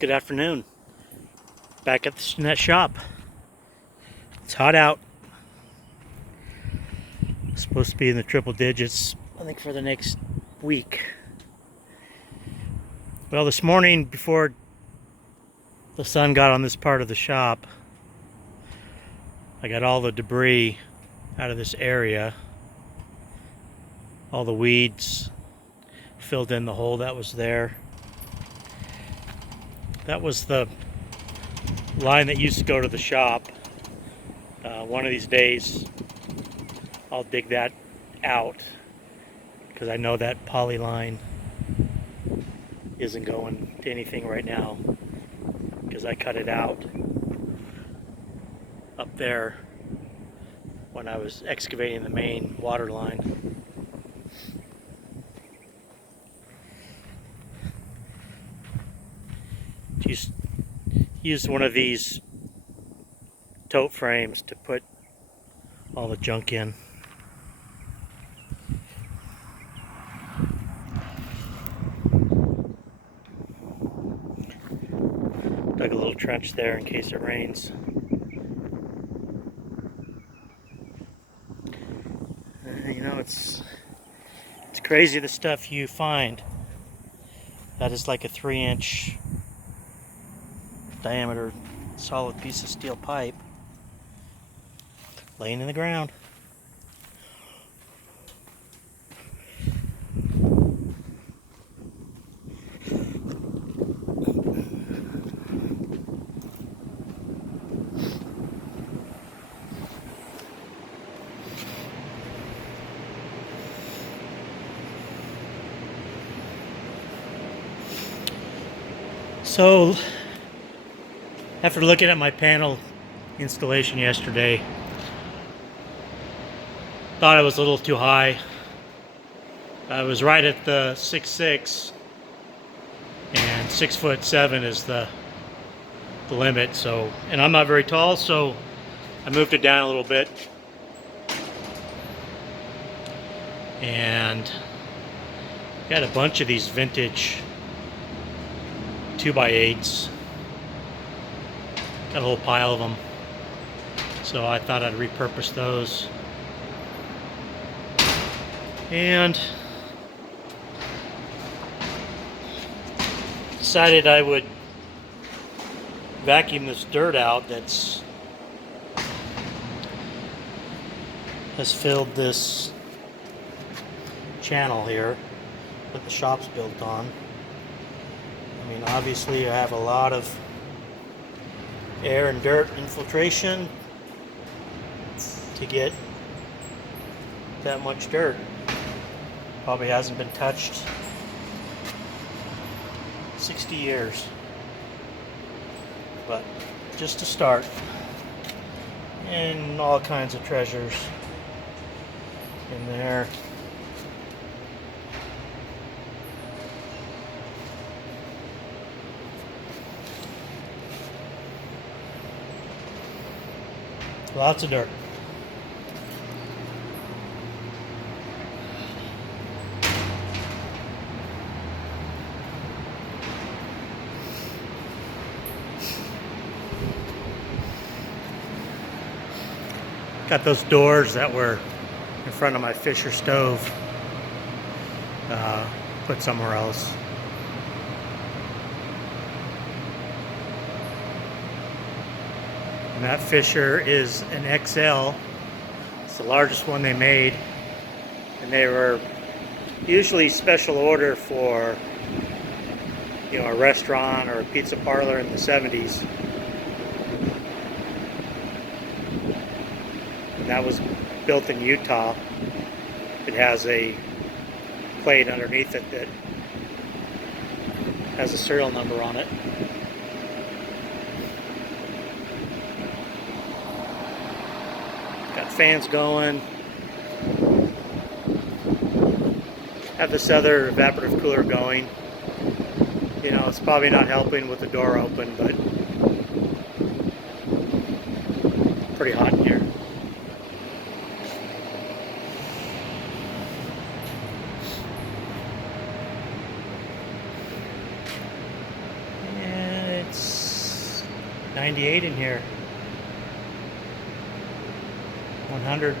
Good afternoon. Back at the Stinnett shop. It's hot out. It's supposed to be in the triple digits, I think, for the next week. Well, this morning, before the sun got on this part of the shop, I got all the debris out of this area. All the weeds filled in the hole that was there. That was the line that used to go to the shop. One of these days I'll dig that out because I know that poly line isn't going to anything right now because I cut it out up there when I was excavating the main water line. Use one of these tote frames to put all the junk in. Dug a little trench there in case it rains. You know, it's crazy the stuff you find. That is like a 3-inch diameter solid piece of steel pipe laying in the ground. So, after looking at my panel installation yesterday, thought it was a little too high. I was right at the 6'6", and 6'7" is the limit. So, and I'm not very tall, so I moved it down a little bit. And got a bunch of these vintage 2x8s. Got a whole pile of them. So I thought I'd repurpose those. And decided I would vacuum this dirt out has filled this channel here that the shop's built on. I mean, obviously I have a lot of air and dirt infiltration to get that much dirt. Probably hasn't been touched 60 years. But just to start. And all kinds of treasures in there. Lots of dirt. Got those doors that were in front of my Fisher stove put somewhere else. And that Fisher is an XL. It's the largest one they made. And they were usually special order for, you know, a restaurant or a pizza parlor in the 70s. And that was built in Utah. It has a plate underneath it that has a serial number on it. Got fans going. Have this other evaporative cooler going. You know, it's probably not helping with the door open, but pretty hot in here. 98 in here. 100.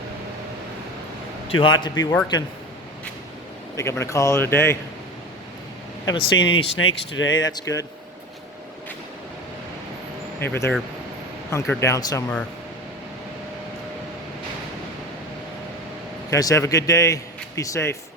Too hot to be working. I think I'm gonna call it a day. Haven't seen any snakes today, that's good. Maybe they're hunkered down somewhere. You guys have a good day. Be safe.